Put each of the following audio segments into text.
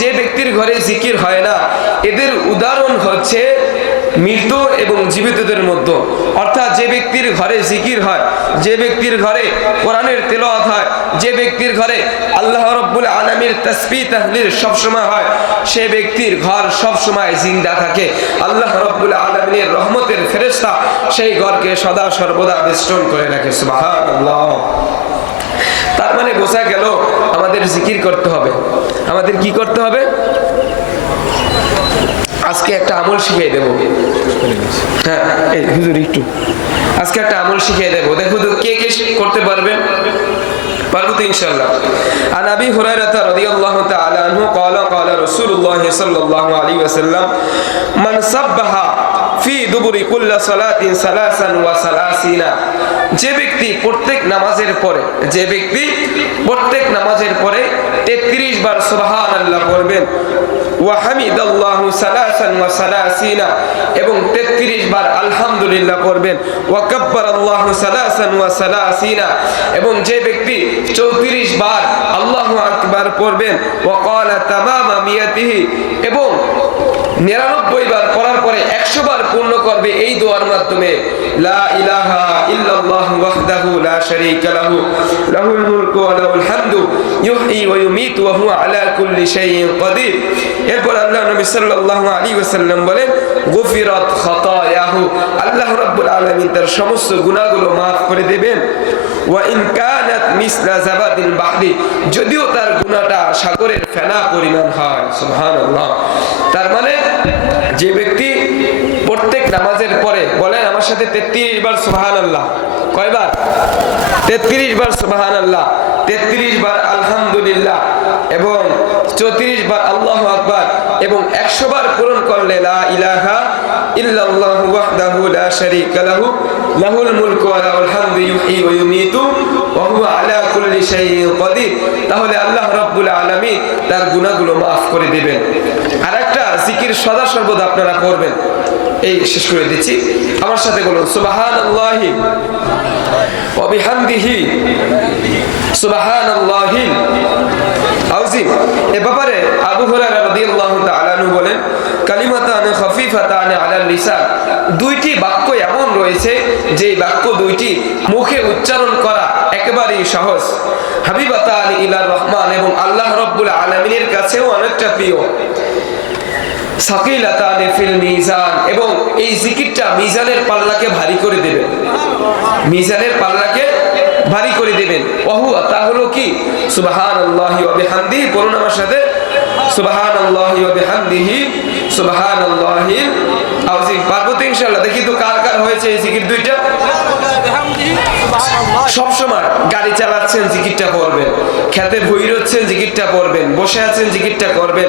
যে ব্যক্তির ঘরে জিকির হয় না, এদের উদাহরণ হচ্ছে মৃত এবং জীবিতদের মধ্যে। অর্থাৎ যে ব্যক্তির ঘরে জিকির হয়, যে ব্যক্তির ঘরে কোরআনের তেলাওয়াত হয়, যে ব্যক্তির ঘরে আল্লাহ রাব্বুল আলামিনের তাসবিহ তাহলিল সব সময় হয়, সে ব্যক্তির ঘর সব সময় জিন্দা থাকে। আল্লাহ রাব্বুল আলামিনের রহমতের ফেরেশতা সেই ঘরকে সদা সর্বদা বেষ্টন করে রাখে। সুবহানাল্লাহ। তার মানে বোঝা গেল আমাদের জিকির করতে হবে। আমাদের কি করতে হবে? আজকে একটা আমল শিখিয়ে দেব। হ্যাঁ, এই হুজুর একটু আজকে একটা আমল শিখিয়ে দেব। দেখো তো কে কে করতে পারবেন? পারবো তো ইনশাআল্লাহ। আন আবি হুরায়রা রাদিয়াল্লাহু তাআলা আনহু قال قال رسول الله صلى الله عليه وسلم من سبح في دبر كل صلاة ثلاثا وثلاثين, যে ব্যক্তি প্রত্যেক নামাজের পরে 33 বার সুবহানাল্লাহ পড়বেন, ওয়া হামিদাল্লাহু সালাসান ওয়া সালাসিনা, এবং 33 বার আলহামদুলিল্লাহ পড়বেন, ওয়া কাব্বারাল্লাহু সালাসান ওয়া সালাসিনা, এবং যে ব্যক্তি 34 বার আল্লাহু আকবার পড়বেন, ওয়া ক্বালা তামামা মিয়াতিহি, এবং 99 বার পড়ার পরে 100 বার পূর্ণ করবে এই দোয়ার মাধ্যমে, লা ইলাহা ইল্লাল্লাহু ওয়াহদাহু লা শারীকা লাহু লাহুল মুলকু ওয়া লাহুল হামদু ইউহয়ী ওয়া ইউমীতু ওয়া হুয়া আলা কুল্লি শাইইন কাদির। এরপর আল্লাহ নবী সাল্লাল্লাহু আলাইহি ওয়াসাল্লাম বলেন, গুফিরাত খাতায়াহু, আল্লাহ রাব্বুল আলামিন তার সমস্ত গুনাহগুলো maaf করে দেবেন, ওয়া ইন কানাত মিসলা যাবাদিল বাহরি, যদিও তার গুনাহটা সাগরের ফেনা পরিমাণ হয়। সুবহানাল্লাহ। তার মানে যে ব্যক্তি প্রত্যেক নামাজের পরে, বলেন আমার সাথে, 33 বার সুবহানাল্লাহ। কয়বার? 33 বার সুবহানাল্লাহ, 33 বার আলহামদুলিল্লাহ, এবং 34 বার আল্লাহু আকবার, এবং 100 বার পূরণ করলে লা ইলাহা ইল্লাল্লাহু ওয়াহদাহু লা শারীকা লাহু লাহুল মুলকু ওয়া লাহুল হামদু ইউহয়ী ওয়া ইউমীতু ওয়া হুয়া আলা কুল্লি শাইইন কাদির, তাহলে আল্লাহ রাব্বুল আলামিন তার গুনাহগুলো maaf করে দিবেন। আরেকটা জিকির সদা সর্বদা আপনারা করবেন, এই শেষ করে দিচ্ছি, আমার সাথে বলুন, সুবহানাল্লাহি ওয়া বিহামদিহি সুবহানাল্লাহি আযীম। এ ব্যাপারে আবু হুরায়রা রাদিয়াল্লাহু তাআলা আনহু বলেন, কালিমাতান খাফিফাতান আলাল লিসান, দুইটি বাক্য এমন রয়েছে যে বাক্য দুইটি মুখে উচ্চারণ করা একেবারেই সহজ, হাবিবাতান ইলার রহমান, এবং আল্লাহ রাব্বুল আলামিনের কাছেও অনেকটা প্রিয়, সাকিলাতান ফিল মিজান, এবং এই জিকিরটা মিজানের পাল্লাকে ভারী করে দেবে, মিজানের পাল্লাকে ভারী করে দেবেন। ওয়াহুয়া, তা হলো কি? সুবহানাল্লাহি ওয়া বিহামদিহি, বলুন আমার সাথে, সুবহানাল্লাহি ওয়া বিহামদিহি সুবহানাল্লাহিল আযীম। পারবো তো ইনশাআল্লাহ? দেখি তো কার কার হয়েছে এই জিকির দুইটা। সব সময় গাড়ি চালাচ্ছেন জিকিরটা পড়বেন, খেতে ভুঁই রচ্ছেন জিকিরটা পড়বেন, বসে আছেন জিকিরটা করবেন।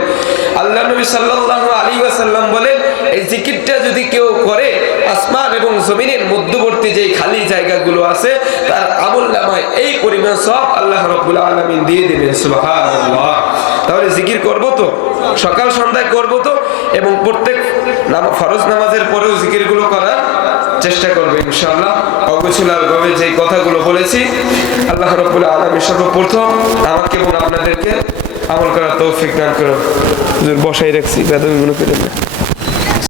আল্লাহ নবী সাল্লাল্লাহু আলাইহি ওয়াসাল্লাম বলেন, এই জিকিরটা যদি কেউ করে, আসমান এবং জমিনের মধ্যবর্তী যেই খালি জায়গাগুলো আছে তার আমলনামায় এই পরিমাণ সওয়াব আল্লাহ রাব্বুল আলামিন দিয়ে দিবেন। সুবহানাল্লাহ। তাহলে জিকির করব তো, সকাল সন্ধ্যায় করব তো, এবং প্রত্যেক ফরজ নামাজের পরেও জিকিরগুলো করার চেষ্টা করবে ইনশাআল্লাহ। অগোছালো ভাবে যে কথাগুলো বলেছি, আল্লাহ রাব্বুল আলামিন সর্বপ্রথম আমাকে এবং আপনাদেরকে আমল করার তৌফিক দান করুন। বসাই রাখছি, বেদমি মনে করেন না।